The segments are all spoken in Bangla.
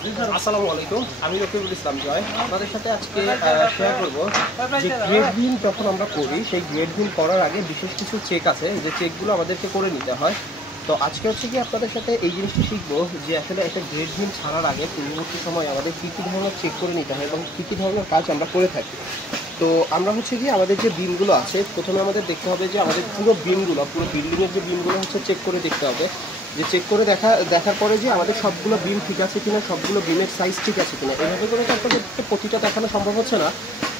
আসসালামু আলাইকুম, আমি রকিবুল ইসলাম জয়। আপনাদের সাথে আজকে শেয়ার করব যে গ্রেড বিম যখন আমরা করি, সেই গ্রেড বিম করার আগে বিশেষ কিছু চেক আছে, যে চেকগুলো আমাদেরকে করে নিতে হয়। তো আজকে হচ্ছে কি আপনাদের সাথে এই জিনিসটা শিখবো যে আসলে একটা গ্রেড বিম ছাড়ার আগে পূর্ববর্তী সময় আমাদের কী কী ধরনের চেক করে নিতে হয় এবং কী কী ধরনের কাজ আমরা করে থাকি। তো আমরা হচ্ছে কি আমাদের যে বিমগুলো আছে, প্রথমে আমাদের দেখতে হবে যে আমাদের পুরো বিমগুলো, পুরো বিল্ডিংয়ের যে বিমগুলো হচ্ছে চেক করে দেখতে হবে, যে চেক করে দেখার পরে যে আমাদের সবগুলো বিম ঠিক আছে কিনা, সবগুলো বিমের সাইজ ঠিক আছে কিনা। এভাবে করে তো আপনাদেরকে প্রতিটা দেখানো সম্ভব হচ্ছে না,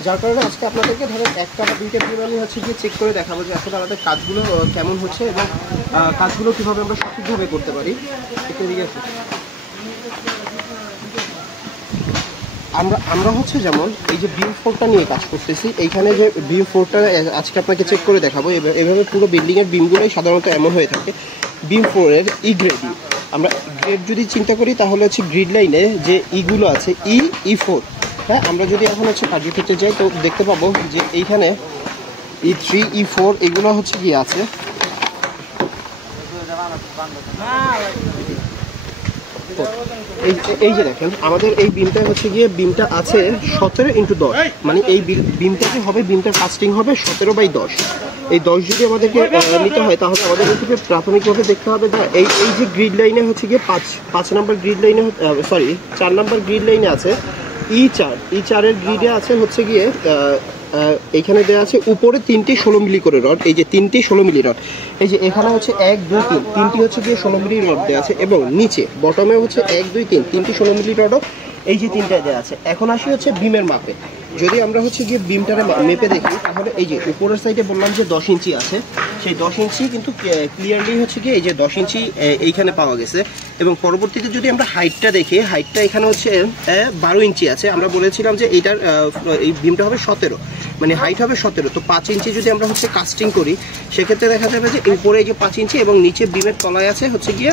যার কারণে আজকে আপনাদেরকে ধরেন একটা বা দুইটা বিম আমি হচ্ছে গিয়ে চেক করে দেখাবো যে আসলে আমাদের কাজগুলো কেমন হচ্ছে এবং কাজগুলো কীভাবে আমরা সঠিকভাবে করতে পারি। একটু এদিকে আসুন। আমরা হচ্ছে যেমন এই যে বিম ফোরটা নিয়ে কাজ করতেছি, এইখানে যে বিম ফোরটা আজকে আপনাকে চেক করে দেখাবো। এভাবে পুরো বিল্ডিংয়ের বিমগুলোই সাধারণত এমন হয়ে থাকে। বিম ফোরের ই গ্রেডই আমরা গ্রেড যদি চিন্তা করি তাহলে হচ্ছে গ্রিড লাইনে যে ইগুলো আছে ই4, হ্যাঁ, আমরা যদি এখন হচ্ছে কার্যক্ষেত্রে যাই তো দেখতে পাবো যে এইখানে E3 E4 এগুলো হচ্ছে কি আছে। এই যে দেখেন আমাদের এই বিমটা হচ্ছে গিয়ে বিমটা আছে 17x10, মানে এই বিমটা যে হবে, বিমটার কাস্টিং হবে 17/10। এই 10 যদি আমাদেরকে নিতে হয় তাহলে আমাদের হচ্ছে প্রাথমিকভাবে দেখতে হবে যে এই যে গ্রিড লাইনে হচ্ছে গিয়ে 5 নম্বর গ্রিড লাইনে, সরি 4 নম্বর গ্রিড লাইনে আছে E4 এর গ্রিডে আছে হচ্ছে গিয়ে এইখানে দেওয়া আছে উপরে 3টি 16 মিলি করে রড। এই যে 3টি 16 মিলি রড, এই যে এখানে হচ্ছে 1 2 3 তিনটি হচ্ছে গিয়ে 16 মিলি রড দেওয়া আছে, এবং নিচে বটমে হচ্ছে 1 2 3 তিনটি 16 মিলি রডও এই যে তিনটায় দেওয়া আছে। এখন আসি হচ্ছে বিমের মাপে। যদি আমরা হচ্ছে গিয়ে বিমটারে মেপে দেখি তাহলে এই যে উপরের সাইডে বললাম যে 10 ইঞ্চি আছে, সেই 10 ইঞ্চি কিন্তু ক্লিয়ারলি হচ্ছে গিয়ে এই যে 10 ইঞ্চি এইখানে পাওয়া গেছে। এবং পরবর্তীতে যদি আমরা হাইটটা দেখি, হাইটটা এখানে হচ্ছে 12 ইঞ্চি আছে। আমরা বলেছিলাম যে এইটার এই বিমটা হবে 17, মানে হাইট হবে 17। তো 5 ইঞ্চি যদি আমরা হচ্ছে কাস্টিং করি সেক্ষেত্রে দেখা যাবে যে উপরে এই যে 5 ইঞ্চি এবং নিচে বিমের তলায় আছে হচ্ছে গিয়ে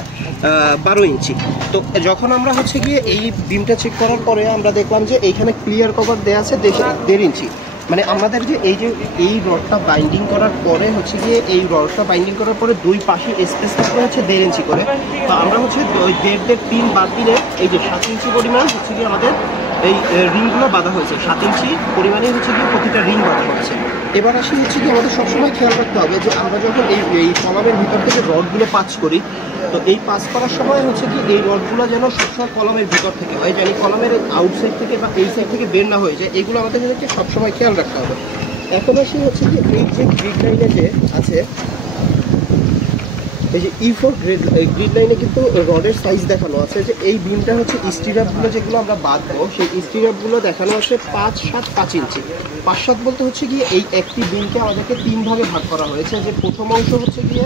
12 ইঞ্চি। তো যখন আমরা হচ্ছে গিয়ে এই বিমটা চেক করার পরে আমরা দেখলাম যে এইখানে ক্লিয়ার কভার দেওয়া আছে 1.5 ইঞ্চি, মানে আমাদের যে এই রডটা বাইন্ডিং করার পরে হচ্ছে গিয়ে এই রডটা বাইন্ডিং করার পরে দুই পাশে স্পেস থাকবে হচ্ছে 1.5 ইঞ্চি করে। তো আমরা হচ্ছে 1.5 পিন বাদ দিলে এই যে 7 ইঞ্চি পরিমাণ হচ্ছে গিয়ে আমাদের এই রিংগুলো বাঁধা হয়েছে। 7 ইঞ্চি পরিমাণে হচ্ছে গিয়ে প্রতিটা রিং বাঁধা হয়েছে। এবার আসি হচ্ছে কি আমাদের সবসময় খেয়াল রাখতে হবে যে আমরা যখন এই কলামের ভিতর থেকে রডগুলো পাঁচ করি, তো এই পাস করার সময় হচ্ছে কি এই রডগুলো যেন সবসময় কলমের ভিতর থেকে হয়, যেন কলমের আউটসাইড থেকে বা এই সাইড থেকে বের না হয়ে যায়, এগুলো আমাদেরকে সবসময় খেয়াল রাখতে হবে। এখন আসি হচ্ছে কি এই যে গ্রিড লাইনে যে আছে, এই যে E4 গ্রিড লাইনে কিন্তু রডের সাইজ দেখানো আছে যে এই বিমটা হচ্ছে স্টিরাপগুলো যেগুলো আমরা বাঁধবো, সেই স্টিরাপগুলো দেখানো আছে 5 7 5 ইঞ্চি। 5 7 বলতে হচ্ছে গিয়ে এই একটি বিমকে আমাদেরকে 3 ভাগে ভাগ করা হয়েছে। যে প্রথম অংশ হচ্ছে গিয়ে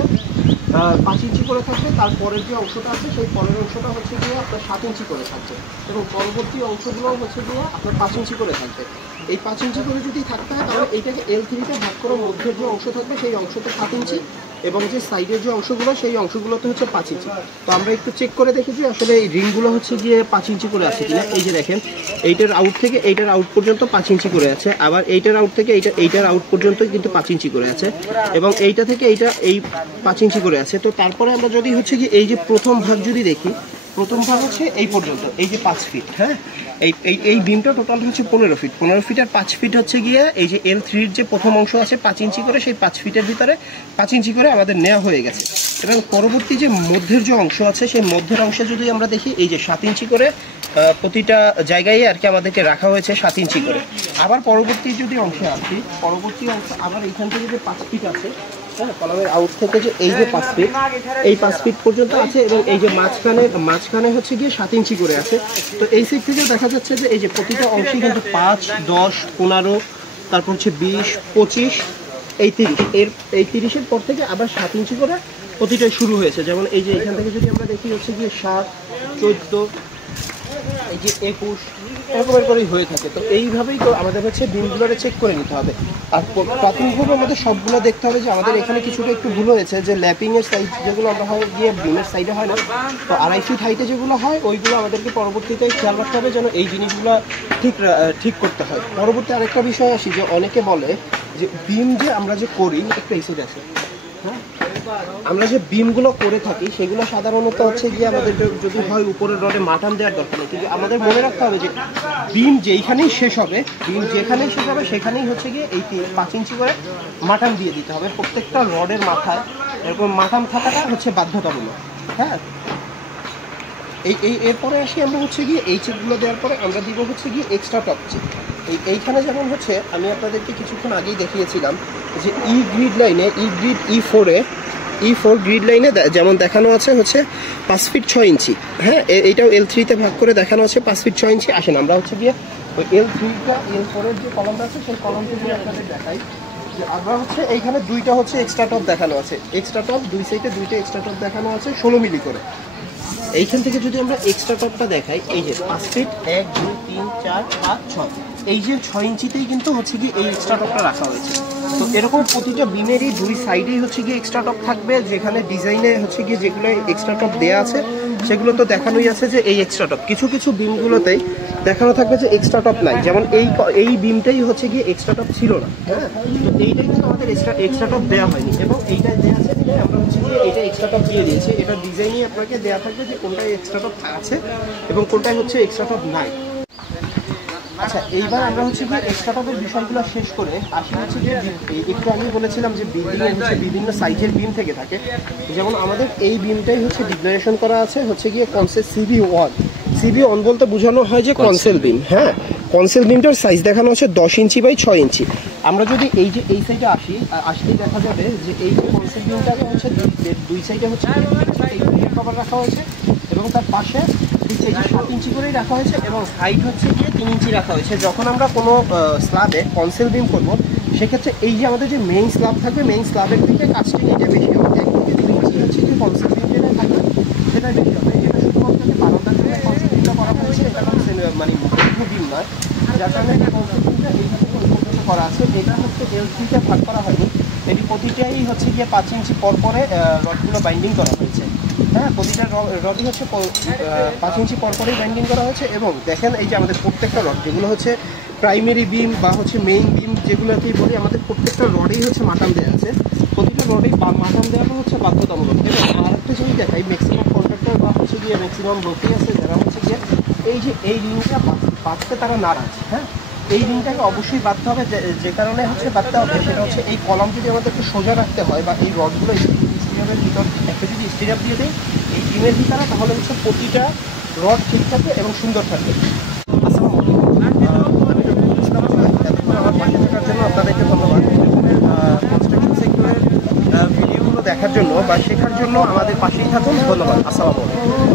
5 ইঞ্চি করে থাকবে, তারপরের যে অংশটা আছে সেই পরের অংশটা হচ্ছে গিয়ে আপনার 7 ইঞ্চি করে থাকবে, এবং পরবর্তী অংশগুলো হচ্ছে গিয়ে আপনার 5 ইঞ্চি করে থাকবে। এই 5 ইঞ্চি করে যদি থাকতে হয় তাহলে এইটাকে L3-তে ভাগ করে মধ্যের যে অংশ থাকবে সেই অংশতে 7 ইঞ্চি, এবং যে সাইডের যে অংশগুলো সেই অংশগুলোতে হচ্ছে 5 ইঞ্চি। তো আমরা একটু চেক করে দেখি যে আসলে এই রিংগুলো হচ্ছে গিয়ে 5 ইঞ্চি করে আছে কিনা। এই যে দেখেন এইটার আউট থেকে এইটার আউট পর্যন্ত 5 ইঞ্চি করে আছে, আবার এইটার আউট থেকে এইটার আউট পর্যন্ত কিন্তু 5 ইঞ্চি করে আছে, এবং এইটা থেকে এইটা এই 5 ইঞ্চি করে আছে। তো তারপরে আমরা যদি হচ্ছে কি এই যে প্রথম ভাগ যদি দেখি, প্রথম ভাগ হচ্ছে এই পর্যন্ত, এই যে 5 ফিট, হ্যাঁ, এই বিমটা টোটাল হচ্ছে 15 ফিট। 15 ফিট আর 5 ফিট হচ্ছে গিয়ে এই যে L3-র যে প্রথম অংশ আছে 5 ইঞ্চি করে, সেই 5 ফিটের ভিতরে 5 ইঞ্চি করে আমাদের নেওয়া হয়ে গেছে। এবং পরবর্তী যে মধ্যের যে অংশ আছে সেই মধ্যের অংশে যদি আমরা দেখি এই যে 7 ইঞ্চি করে প্রতিটা জায়গায় আর কি আমাদেরকে রাখা হয়েছে 7 ইঞ্চি করে। আবার পরবর্তী যদি অংশে আসি, পরবর্তী অংশ আবার এইখান থেকে যে 5 ফিট আছে, হ্যাঁ, কলামের আউট থেকে যে এই যে 5 ফিট, এই 5 ফিট পর্যন্ত আছে, এবং এই যে মাঝখানে হচ্ছে গিয়ে 7 ইঞ্চি করে আছে। তো এই সাইড থেকে দেখা যাচ্ছে যে এই যে প্রতিটা অংশে কিন্তু 5 10 15, তারপর হচ্ছে 20 25 এই 30, এই 30-এর পর থেকে আবার 7 ইঞ্চি করে প্রতিটাই শুরু হয়েছে। যেমন এই যে এখান থেকে যদি আমরা দেখি হচ্ছে গিয়ে 7 14, এই যে 21, এরকমের করেই হয়ে থাকে। তো এইভাবেই তো আমাদের হচ্ছে বিমগুলোরে চেক করে নিতে হবে। আর প্রাথমিকভাবে আমাদের সবগুলো দেখতে হবে যে আমাদের এখানে কিছুটা একটু ভুল হয়েছে, যে ল্যাপিংয়ের সাইজ যেগুলো আমরা হয় গিয়ে বিমের সাইডে হয় না, তো 2.5 ফিট হাইটে যেগুলো হয় ওইগুলো আমাদেরকে পরবর্তীতে খেয়াল রাখতে হবে যেন এই জিনিসগুলো ঠিক করতে হয়। পরবর্তী আরেকটা বিষয় আসি যে অনেকে বলে যে বিম যে আমরা যে করি, একটা এই সাইড আছে, হ্যাঁ, আমরা যে বিমগুলো করে থাকি সেগুলো সাধারণত হচ্ছে গিয়ে আমাদের যদি হয় উপরের রডে মাটাম দেওয়ার দরকার নেই, কিন্তু আমাদের মনে রাখতে হবে যে বিম যেইখানেই শেষ হবে, বিম যেখানেই শেষ হবে সেখানেই হচ্ছে গিয়ে এই 5 ইঞ্চি করে মাটাম দিয়ে দিতে হবে। প্রত্যেকটা রডের মাথায় এরকম মাটাম থাকাটা হচ্ছে বাধ্যতামূলক। হ্যাঁ, এরপরে আসি আমরা হচ্ছে গিয়ে এই চেকগুলো দেওয়ার পরে আমরা দিব হচ্ছে গিয়ে এক্সট্রা টপ চেক। এইখানে যেমন হচ্ছে আমি আপনাদেরকে কিছুক্ষণ আগেই দেখিয়েছিলাম যে গ্রিড লাইনে গ্রিড E4 গ্রিড লাইনে যেমন দেখানো আছে হচ্ছে 5 ফিট 6 ইঞ্চি। হ্যাঁ, এইটাও L3-তে ভাগ করে দেখানো আছে 5 ফিট 6 ইঞ্চি। আসেন আমরা হচ্ছে গিয়ে ওই L3টা L4-এর যে কলমটা আছে সেই কলমটা দিয়ে আপনাদের দেখাই যে আমরা হচ্ছে এইখানে দুইটা হচ্ছে এক্সট্রা টপ দেখানো আছে। এক্সট্রা টপ দুই সাইডে দুইটা এক্সট্রা টপ দেখানো আছে 16 মিলি করে। এইখান থেকে যদি আমরা এক্সট্রা টপটা দেখাই, এই যে 5 ফিট 1 2 3 4 5 6, এই যে 6 ইঞ্চিতেই কিন্তু হচ্ছে কি এই এক্সট্রা টপটা রাখা হয়েছে। তো এরকম প্রতিটা বিমেরই দুই সাইডেই হচ্ছে গিয়ে এক্সট্রা টপ থাকবে, যেখানে ডিজাইনে হচ্ছে গিয়ে যেগুলো এক্সট্রা টপ দেওয়া আছে সেগুলো তো দেখানোই আছে যে এই এক্সট্রা টপ। কিছু কিছু বিমগুলোতেই দেখানো থাকবে যে এক্সট্রা টপ নাই, যেমন এই বিমটাই হচ্ছে গিয়ে এক্সট্রা টপ ছিল না। হ্যাঁ, তো এইটাই কিন্তু আমাদের এক্সট্রা টপ দেওয়া হয়নি, এবং এইটা দেওয়া আছে যে আমরা হচ্ছে গিয়ে এটা এক্সট্রা টপ দিয়ে দিয়েছি। এটা ডিজাইনই আপনাকে দেওয়া থাকবে যে কোনটায় এক্সট্রা টপ আছে এবং কোনটায় হচ্ছে এক্সট্রা টপ নাই। আচ্ছা, এইবার আমরা হচ্ছে গিয়ে এক্সট্রা টপের বিষয়গুলো শেষ করে আসি হচ্ছে যে একটু আমি বলেছিলাম যে বিল্ডিং হচ্ছে বিভিন্ন সাইজের বিম থেকে থাকে। যেমন আমাদের এই বিমটাই হচ্ছে ডিক্লারেশন করা আছে হচ্ছে গিয়ে কনসেল CB1 বলতে বোঝানো হয় যে কনসেল বিম। হ্যাঁ, কনসেল বিমটার সাইজ দেখানো হচ্ছে 10 ইঞ্চি বাই 6 ইঞ্চি। আমরা যদি এই যে এই সাইডে আসলেই দেখা যাবে যে এই কনসেল বিমটাকে হচ্ছে দুই সাইডে হচ্ছে এই কভার রাখা হয়েছে, এবং তার পাশে 7 ইঞ্চি করেই রাখা হয়েছে, এবং হাইট হচ্ছে গিয়ে 3 ইঞ্চি রাখা হয়েছে। যখন আমরা কোনো স্ল্যাবে কনসেল বিম করবো সেক্ষেত্রে এই যে আমাদের যে মেইন স্ল্যাব থাকবে, মেইন স্ল্যাবের থেকে কাজটি এটা বেশি হবে। 1 থেকে 2 ইঞ্চি হচ্ছে যে কনসেল বিম যেটা থাকবে সেটাই বেশি হবে। এটা শুধুমাত্র যে বারান্দা থেকে কনসেল বিমটা করা হয়েছে এটা মানে বিম নয়, যার কারণে এই কনসেল বিমটা এইভাবে পরিবর্তন করা আছে। এটা হচ্ছে L3-তে ভাগ করা হয়নি, এটি প্রতিটাই হচ্ছে গিয়ে 5 ইঞ্চি পর পরে রডগুলো বাইন্ডিং করা হয়েছে। হ্যাঁ, প্রতিটা রডই হচ্ছে 5 ইঞ্চি পর পরেই বাইন্ডিং করা হয়েছে। এবং দেখেন এই যে আমাদের প্রত্যেকটা রড যেগুলো হচ্ছে প্রাইমারি বিম বা হচ্ছে মেইন বিম যেগুলোতেই বলি, আমাদের প্রত্যেকটা রডেই হচ্ছে মাটাম দেওয়া আছে। প্রতিটা রডেই মাটাম দেওয়াটা হচ্ছে বাধ্যতামূলক। এবং আরেকটা জিনিস দেখাই, ম্যাক্সিমাম কন্ট্রাক্টর বা হচ্ছে গিয়ে ম্যাক্সিমাম লোকই আছে যারা হচ্ছে গিয়ে এই যে এই রিংটা বাঁধতে তারা নারাজ। হ্যাঁ, এই রিংটাকে অবশ্যই বাঁধতে হবে। যে কারণে হচ্ছে বাঁধতে হবে সেটা হচ্ছে এই কলম যদি আমাদেরকে সোজা রাখতে হয় বা এই রডগুলো স্টিরাপের ভিতর একটা যদি স্টিরাপ দিয়ে দেয় এই বিমের ভিতরে, তাহলে হচ্ছে প্রতিটা রড ঠিক থাকবে এবং সুন্দর থাকবে। আসসালামু আলাইকুম, এতক্ষণ আমার পাশে থাকার জন্য আপনাদেরকে ধন্যবাদ। কনস্ট্রাকশন সেক্টরের ভিডিওগুলো দেখার জন্য বা শেখার জন্য আমাদের পাশেই থাকুন। ধন্যবাদ। আসসালামু আলাইকুম।